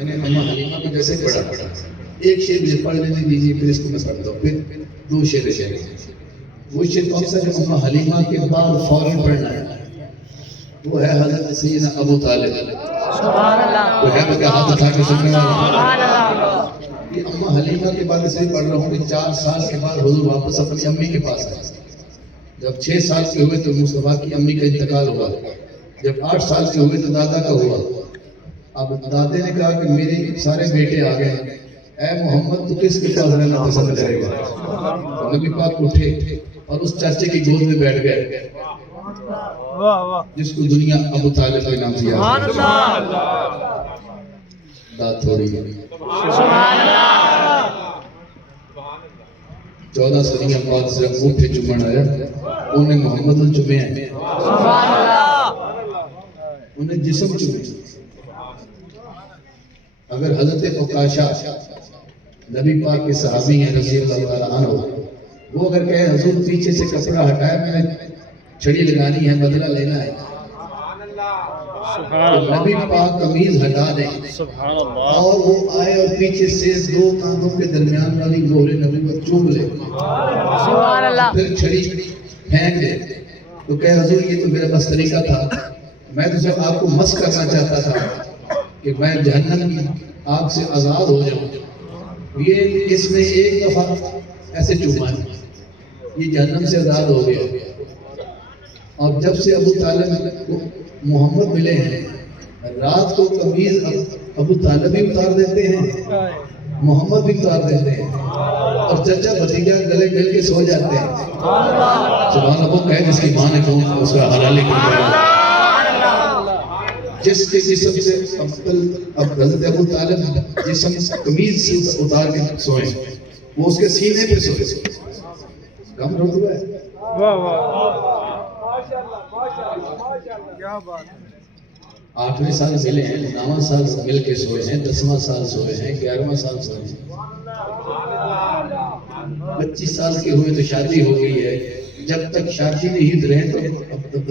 मैंने अम्मा हलीमा को जैसे पढ़ा एक शेर मुझे पढ़ लेने दीजिए, फिर इसको मैं पढ़ता हूँ, फिर दो शेर शेर वो शेर कौन सा जो अम्मा हलीमा के बाद फौरन पढ़ना है, वो है हज़रत सैयदना अबू तालिब। सुभान अल्लाह। वो है तो क्या हाथ उठा के सुनने वाला। सुभान अल्लाह। ये अम्मा हलीमा के बाद इसलिए पढ़ रहा हूँ कि 4 साल के बाद हुजूर वापस अपनी अम्मी के पास आए। जब 6 साल के हुए तो मुस्तफा की अम्मी का इंतकाल हुआ, जब 8 साल के हुए तो दादा का हुआ। अब दादे ने कहा कि मेरे सारे बेटे आ गए, ऐ मोहम्मद तू किसके पास रहना पसंद करेगा? तो नबी पाक उठे और उस चाचे की गोद में बैठ गए जिसको दुनिया अबू तालिब के नाम से याद करती है। दाद थोड़ी 14 सदियां बाद सिर्फ मुठे चुमन आया, उन्हें मोहम्मद ने चुमे हैं, उन्हें जिस्म चुमे। अगर हजरत उकाशा नबी पाक के सहाबी हैं रज़ी अल्लाह ताला अन्हु, वो अगर कहे हुजूर पीछे से कपड़ा हटाए, मैंने छड़ी लगानी है, बदला लेना है, तो नबी पाक कमीज हटा दें और वो आए और पीछे से 2 कांधों के दरमियान वाली मोहरे नबी को चूम ले, फिर छड़ी फेंक दे, तो कहे हुजूर ये तो मेरा बस तरीका था, मैं तो सिर्फ आपको मस करना चाहता था कि मैं जहन्नम की आग से आजाद हो जाऊं। ये इसने एक दफा ऐसे चूमा है, ये जहन्नम से आजाद हो गया। और जब से अबू तालिब को मोहम्मद मिले हैं, रात को कमीज अबू तालिब भी उतार देते हैं, मोहम्मद भी उतार देते हैं, और चचा भतीजा गले मिल के सो जाते हैं। सुभान अल्लाह कहे जिसकी मां ने कहा उसका हलाली कर दिया। जिसके जिस्म से अब हज़रत अबू तालिब जिस्म कमीज से उतार के सोए, वो उसके सीने पे सोए। कम रुतबा है। वाह वाह क्या बात है। 8वें साल मिले हैं, 9वां साल मिल के सोए हैं, 10वां साल सोए हैं, 11वां साल सोए हैं, 25 साल के हुए तो शादी हो गई है। जब तक शादी नहीं रहे तो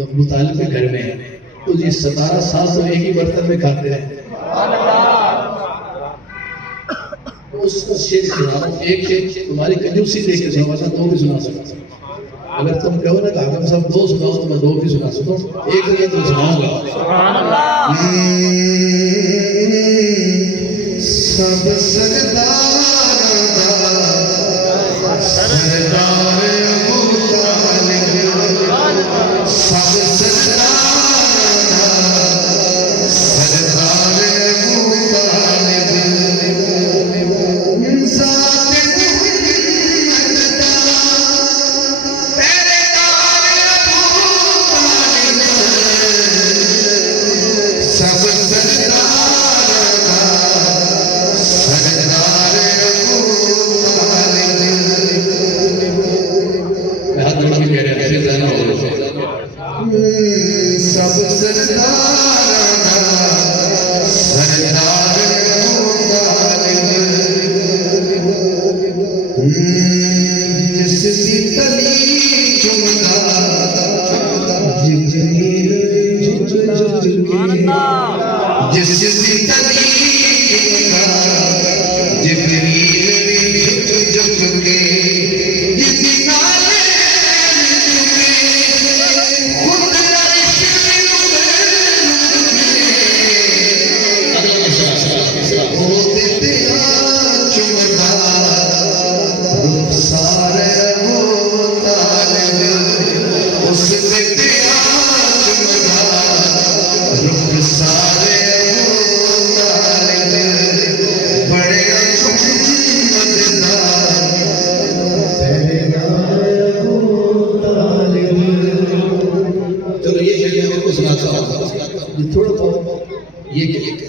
अबू तालिब के घर में है, तो ये 17 साल तो एक ही बर्तन में खाते रहे। उसको शेर सुनाओ, एक तुम्हारी कंजूसी देख के सुना, 2 भी सुना सकता। अगर तुम कहो ना हाकिम साहब 2 सुनाओ तो मैं 2 भी सुना सकता हूँ, एक ये तो सुनाऊंगा। सब सरदार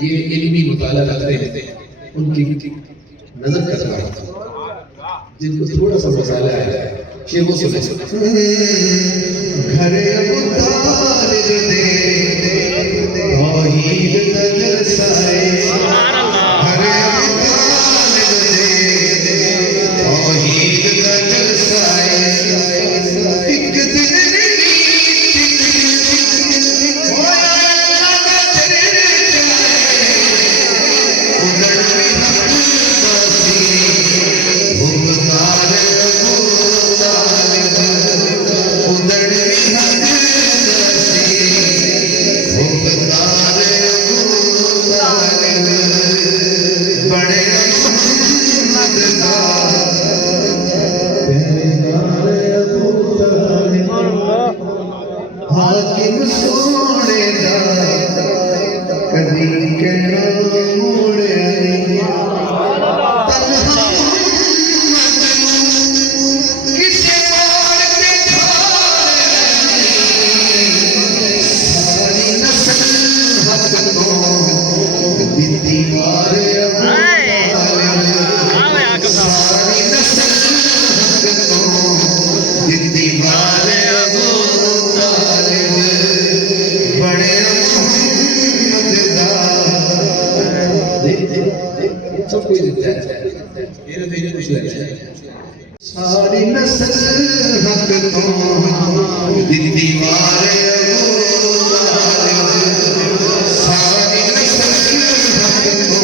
ये इल्मी मुताला करते हैं उनकी नजर कर रहा था, जिनको थोड़ा सा मसाला आया है शेर वो सुने। घरे अबू तालिब दे तौहीद नजर साए, घरे अबू तालिब दे तौहीद नजर साए, एक दिन हाकिम सोने दा कदी कहना मोड़े तन्हा किसे और पे सारी नस्ल हक को दीवार सारी नस्ल हक को दीवार सब कोई देता है धीरे कुछ लगता है सारी नस्ल हक तो दीवार सारी नस्ल हक तो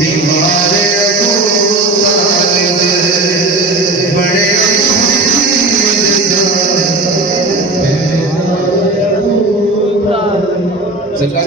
दीवार बड़े सरकार